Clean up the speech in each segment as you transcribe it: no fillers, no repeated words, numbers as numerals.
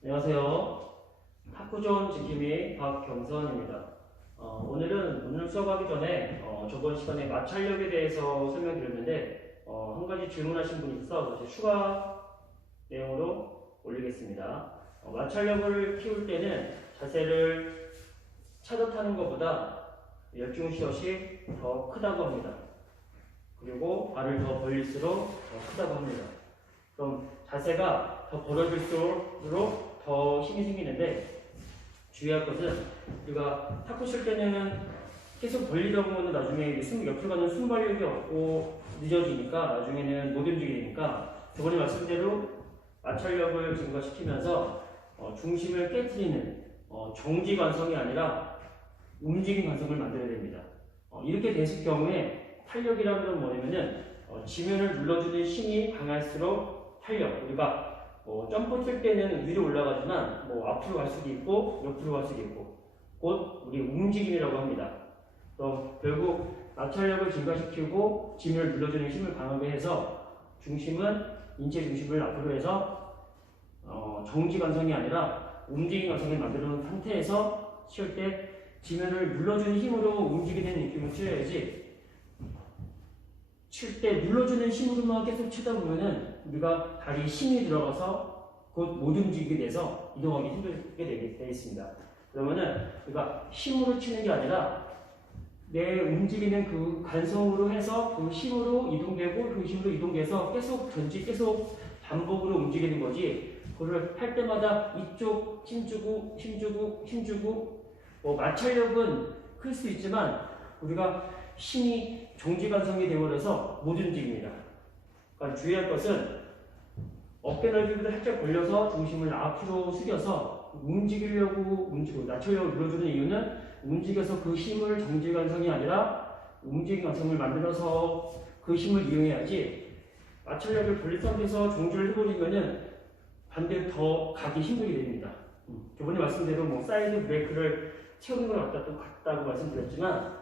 안녕하세요. 탁구존 지킴이 박경선입니다. 오늘 수업하기 전에 저번 시간에 마찰력에 대해서 설명드렸는데 한 가지 질문하신 분이 있어서 다시 추가 내용으로 올리겠습니다. 마찰력을 키울 때는 자세를 차듯하는 것보다 열중시옷이 더 크다고 합니다. 그리고 발을 더 벌릴수록 더 크다고 합니다. 그럼 자세가 더 벌어질수록 더 힘이 생기는데 주의할 것은 우리가 탁구 칠 때는 계속 벌리다 보면 나중에 옆으로 가는 순발력이 없고 늦어지니까 나중에는 못 움직이게 되니까 저번에 말씀대로 마찰력을 증가시키면서 중심을 깨트리는 정지 관성이 아니라 움직임 관성을 만들어야 됩니다. 이렇게 됐을 경우에 탄력이라는 건 뭐냐면은 지면을 눌러주는 힘이 강할수록 탄력, 우리가 점프 칠 때는 위로 올라가지만 앞으로 갈 수도 있고 옆으로 갈 수도 있고 곧 우리 움직임이라고 합니다. 그럼 결국 마찰력을 증가시키고 지면을 눌러주는 힘을 강하게 해서 중심은 인체 중심을 앞으로 해서 정지 관성이 아니라 움직임 관성을 만들어 놓은 상태에서 칠 때 지면을 눌러주는 힘으로 움직이는 느낌을 치어야지 칠 때 눌러주는 힘으로만 계속 치다 보면은 우리가 다리에 힘이 들어가서 곧 못 움직이게 돼서 이동하기 힘들게 되겠습니다. 그러면은 우리가 힘으로 치는 게 아니라 내 움직이는 그 관성으로 해서 그 힘으로 이동되고 그 힘으로 이동돼서 계속 반복으로 움직이는 거지. 그걸 할 때마다 이쪽 힘주고 마찰력은 클 수 있지만 우리가 힘이 정지관성이 되어버려서 못 움직입니다. 그러니까 주의할 것은 어깨 넓이보다 살짝 벌려서 중심을 앞으로 숙여서 움직이고 마찰력을 눌러주는 이유는 움직여서 그 힘을 정지관성이 아니라 움직임관성을 만들어서 그 힘을 이용해야지 마찰력을 벌린 상태에서 정지를 해버리면은 반대로 더 가기 힘들게 됩니다. 저번에 말씀대로 사이드 브레이크를 채우는 건 같다고 말씀드렸지만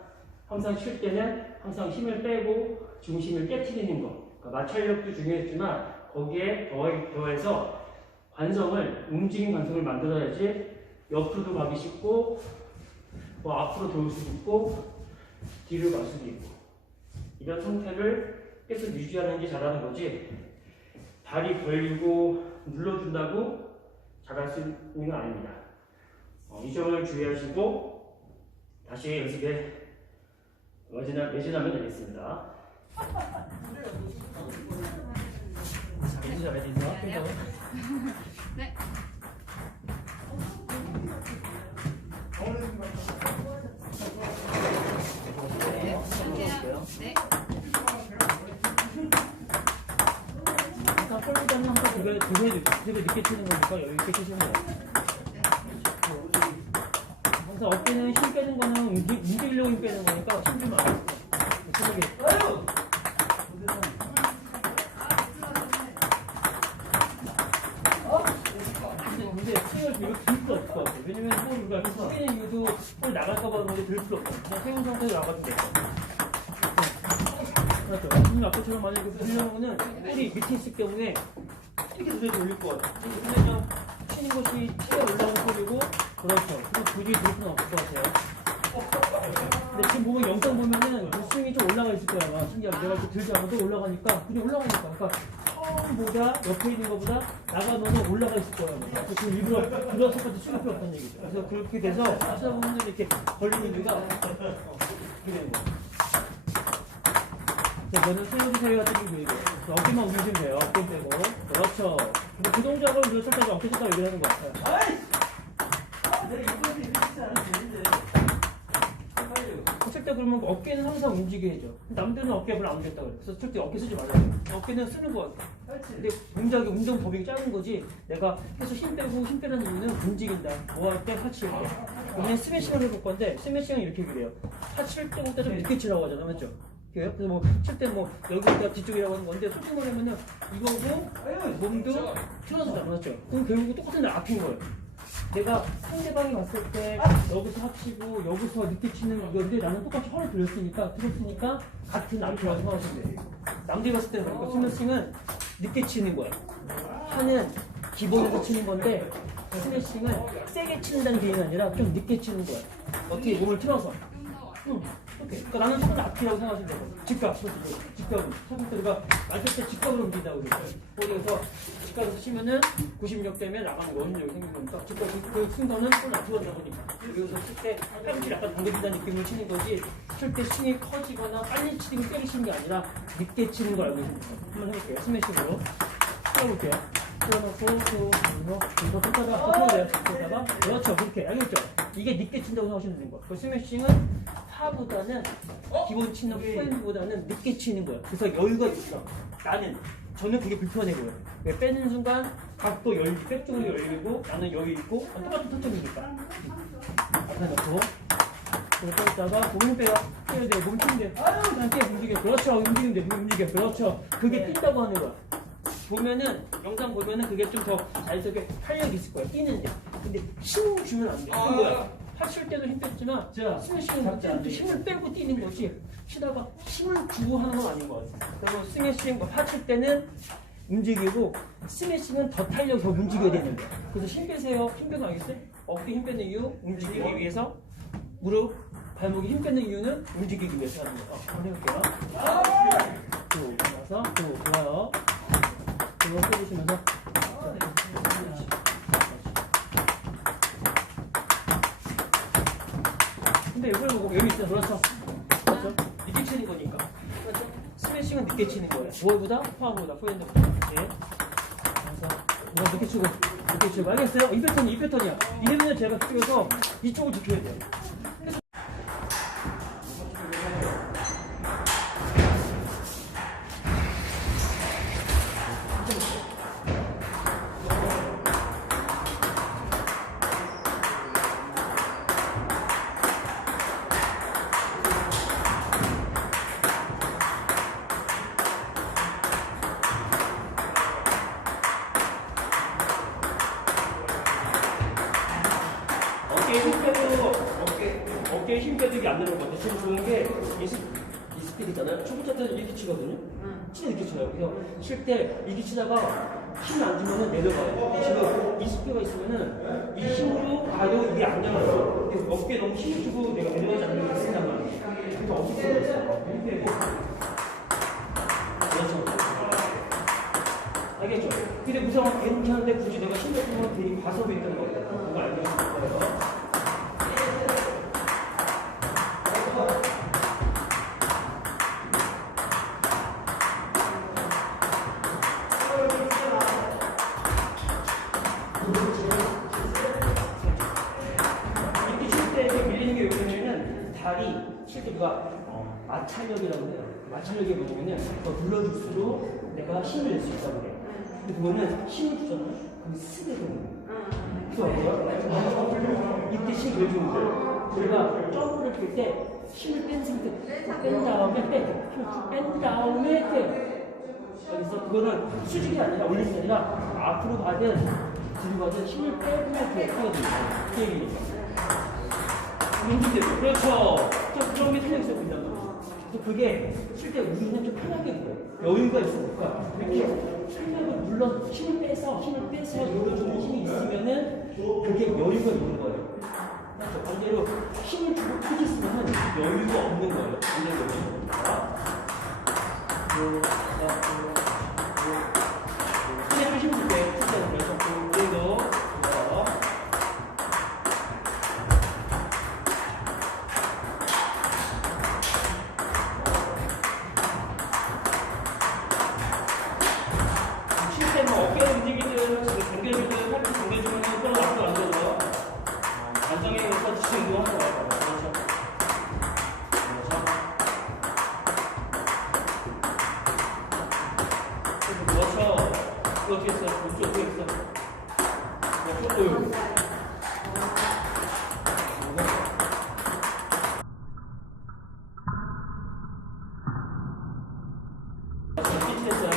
항상 칠 때는 항상 힘을 빼고 중심을 깨트리는 것. 그러니까 마찰력도 중요했지만 거기에 더해서 관성을 움직임 관성을 만들어야지 옆으로도 가기 쉽고 앞으로 돌 수도 있고 뒤로 갈 수도 있고 이런 상태를 계속 유지하는 게 잘하는 거지 다리 벌리고 눌러준다고 잘할 수 있는 건 아닙니다. 이 점을 주의하시고 다시 연습에 매진하면 되겠습니다. 매진 잘해야 되죠? 네. 네. 일단 폴보다는 항상 되게 늦게 치는 거니까 여유 있게 치시면 돼요. 항상 어깨는 힘 빼는 거는 움직이려고 힘 빼는 거니까 힘 주면 안 돼요. 근데 스윙을 이렇게 들 수 없을 것 같아요. 왜냐면 우리가 이렇게 숙이는 이유도 볼 나갈까봐 그런데 들 수 없어요. 그냥 세운 상태로 나가면 돼요. 그렇죠. 지금 아까처럼 만약에 들려면은 볼이 밑에 있을 경우에 이렇게 두드려 올릴 것 같아요. 근데 그냥 치는 것이 치가 올라오는 볼이고 그렇죠. 그리고 굳이 들 수는 없을 것 같아요. 근데 지금 보면 영상 보면은 그 스윙이 좀 올라가 있을 거야. 아마 신기하게 내가 이렇게 들지 않아도 올라가니까 그냥 올라가니까. 그러니까 처음보다 옆에 있는 것보다 나가면 올라가 있을 거야. 그래서 지금 일부러 들어서 까지 숙일 필요 없다는 얘기죠. 그래서 그렇게 돼서 하다 보면 이렇게 걸리는 이유가 이렇게 되는 거예요. 저는 스윙 사이가 땡기고 이거 어깨만 움직이면 돼요. 어깨 빼고 그렇죠. 근데 그 동작을 우리가 설탕 어깨 쳤다고 얘기를 하는 것 같아요. 칠 때 그러면 어깨는 항상 움직여야죠. 남들은 어깨 별로 안 움직였다 그래. 그래서 칠 때 어깨 쓰지 말아요. 어깨는 쓰는 것 같아. 근데 동작이 운동 범위가 작은 거지. 내가 계속 힘 빼는 이유는 움직인다. 뭐 할 때 파칠 때. 그냥 스매싱을 해볼 건데 스매싱은 이렇게 그래요. 파칠 때보다 좀 늦게 치라고 하잖아, 맞죠? 그래서 칠 때 여기가 뒤쪽이라고 하는 건데 솔직히 말하면은 이거고 몸도 틀어서 잡았죠. 그럼 결국 똑같은 데 앞인 거예요. 내가 상대방이 봤을 때 여기서 합치고 여기서 늦게 치는 건데 나는 똑같이 허를 들었으니까 같은 앞이라고 생각하시면 돼요. 남들이 봤을 때는 그러니까 스매싱은 늦게 치는 거야. 하는 기본에서 치는 건데 스매싱은 세게 치는다는 개념이 아니라 좀 늦게 치는 거야. 어떻게 몸을 틀어서. 응. 오케이. 그러니까 나는 손을 앞이라고 생각하시면 되고 직각으로 선수들과 맞을 때 직각으로 움직인다고 그랬어요. 거기에서 직각에서 치면은 90력 때문에 나가는 원력이 생기는 거니까 직각 그 순서는 손 앞으로 가다 보니까 여기서 칠 때 팔꿈치 약간 당겨진다는 느낌을 치는 거지 칠 때 스윙이 커지거나 빨리 치고 세게 치는 게 아니라 늦게 치는 걸 알고 있습니다. 한번 해볼게요. 스매싱으로 해볼게요. 풀어놓고 이거 꽂다가 꽂다가 그렇죠. 그렇게 알겠죠? 이게 늦게 친다고 생각하시면 되는 거야. 그 스매싱은 파보다는 기본 치는 포핸드보다는 늦게 치는 거야. 그래서 여유가 있어. 저는 그게 불편해 보여. 빼는 순간 각도 열리고 백쪽으로 열리고 나는 여유 있고 똑같은 터점이니까. 앞에 넣고 그걸 빼다가 몸을 빼요. 빼야 돼요. 몸 튀면 돼. 아유 함께 움직여. 그렇죠. 움직이면 돼. 움직여. 그렇죠. 그게 뛴다고 하는 거야. 보면은 영상 보면은 그게 좀 더 자연스럽게 탄력이 있을 거야. 뛰는데. 근데 힘을 주면 안 돼. 그런 거야. 하실 때도 힘 뺐지만 스매싱은 또 힘을 빼고 뛰는 거지 치다가 힘을 주고 하는 건 아닌 것 같아요. 그리고 스매싱 하실 때는 움직이고 스매싱은 더 탄력이 더 움직여야 되는 거예요. 그래서 힘 빼세요. 힘 빼는 거 알겠어요? 어깨 힘 빼는 이유 움직이기 위해서 무릎 발목에 힘 빼는 이유는 움직이기 위해서 하는 거예요. 한번 해볼게요. 또 나서 또 좋아요. 이거 해보시면서 근데 이걸 보고 여기 있어. 그렇죠? 그렇죠? 늦게 치는 거니까. 그렇죠? 스매싱은 늦게 치는 거예요. 뭐보다? 파워보다, 포핸드보다. 네. 그래서 뭐가 늦게 치고. 알겠어요? 이 패턴이야. 이러면 제가 찍어서 이쪽을 지켜야 돼요. 어깨에 힘 빼도 안 되는 것 같아요. 지금 보는 게 이 스피드잖아요. 초보자 때는 이렇게 치거든요. 진짜 이렇게 쳐요. 그래서 칠 때 이렇게 치다가 힘이 안 주면은 내려가요. 지금 이 스피드가 있으면은 이 힘으로 가도 이게 안 나가요. 근데 어깨에 너무 힘을 주고 내가 내려가지 않는 게 있단 말이에요. 그래서 어깨에 있어요. 힘 빼고. 그렇죠. 알겠죠? 근데 무서워 괜찮은데 굳이 내가 힘을 주면 괜히 과속이 있다는 거예요. 그거 알고 있을 거예요. 이렇게 칠 때 밀리는 게 왜냐면은 다리 칠 때 누가 마찰력이라고 해요. 마찰력이 뭐냐면은 더 눌러줄수록 내가 힘을 낼 수 있다고 해요. 근데 그거는 힘을 주잖아요. 그럼 쓰게 되는 거예요. 그래서 어때요? 이때 힘을 왜 주는 거예요? 우리가 점프를 칠 때 힘을 뺀 상태, 뺀 다음에 빼. 힘을 쭉 뺀 다음에 빼. 그래서 그거는 수직이 아니라 올리는 게 아니라 앞으로 가든 뒤로 가든 힘을 빼고 이렇게 하거든요. 그 얘기니까. 움직이죠. 그렇죠. 그런 게 틀려 있어 보인단 말이죠. 그래서 그게 칠 때 우리는 좀 편하게 보여요. 여유가 있으니까 이렇게 힘을 물론 힘을 빼서 눌러주는 힘이 있으면은 그게 여유가 있는 거예요. 그렇죠. 반대로 힘을 주고 크게 쓰면은 여유가 없는 거예요. 반대로. 손에 좀 힘줄 때, 그래서 그래도 칠 때 뭐 어깨를 움직이든, 당겨주든, 팔을 당겨주면 그런 앞도 안 되죠. 안정해서 지금 하는 거예요. 그렇죠. 그렇죠. 어떻게 했어? 어떻게 했어? 됐어요.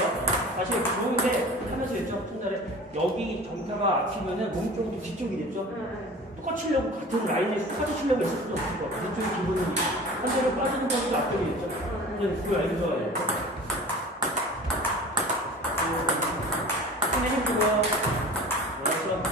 다시 좋은데 하면서 했죠. 첫날에 여기 정타가 앞이면은 몸 쪽이 좀 뒤쪽이 됐죠. 똑같이 치려고 같은 라인에 똑같이 치려고 했을 수도 없을 것 같아요. 이쪽이 기본이 한 대로 빠지는 것도 앞쪽이 됐죠. 근데 그걸 알기 좋아요. 힘 주고요. 그렇죠.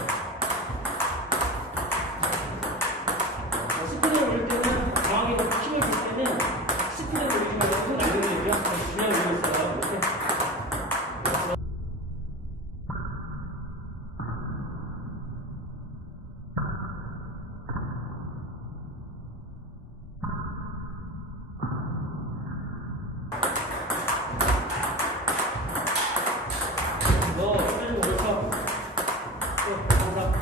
하나.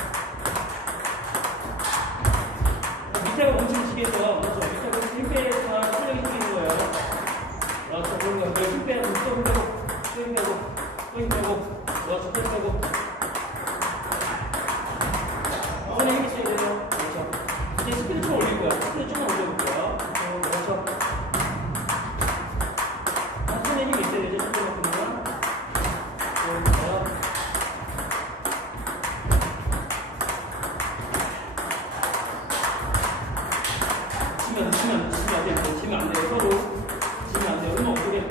밑에가 멈추시겠어. 그렇죠. 밑에가 힘 빼서 출력이 생기는 거예요. 그렇죠. 그런 거. 힘 빼고, 또 힘 빼고, 또 힘 빼고, 또 힘 빼고. 그렇죠. 또 힘 빼고. 손에 힘이 있어야 돼요. 그렇죠. 이제 스피드 좀 올릴 거야. 스피드 조금 올려볼게요. 그렇죠. 손에 힘이 있어야 되죠. 조금만큼만. 그렇죠. 지면 안 돼요. 서로. 지면 안 돼요. 얼마 없게.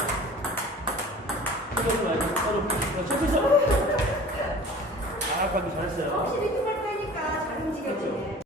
서로. 서로. 첫 번째. 아, 방금 잘했어요.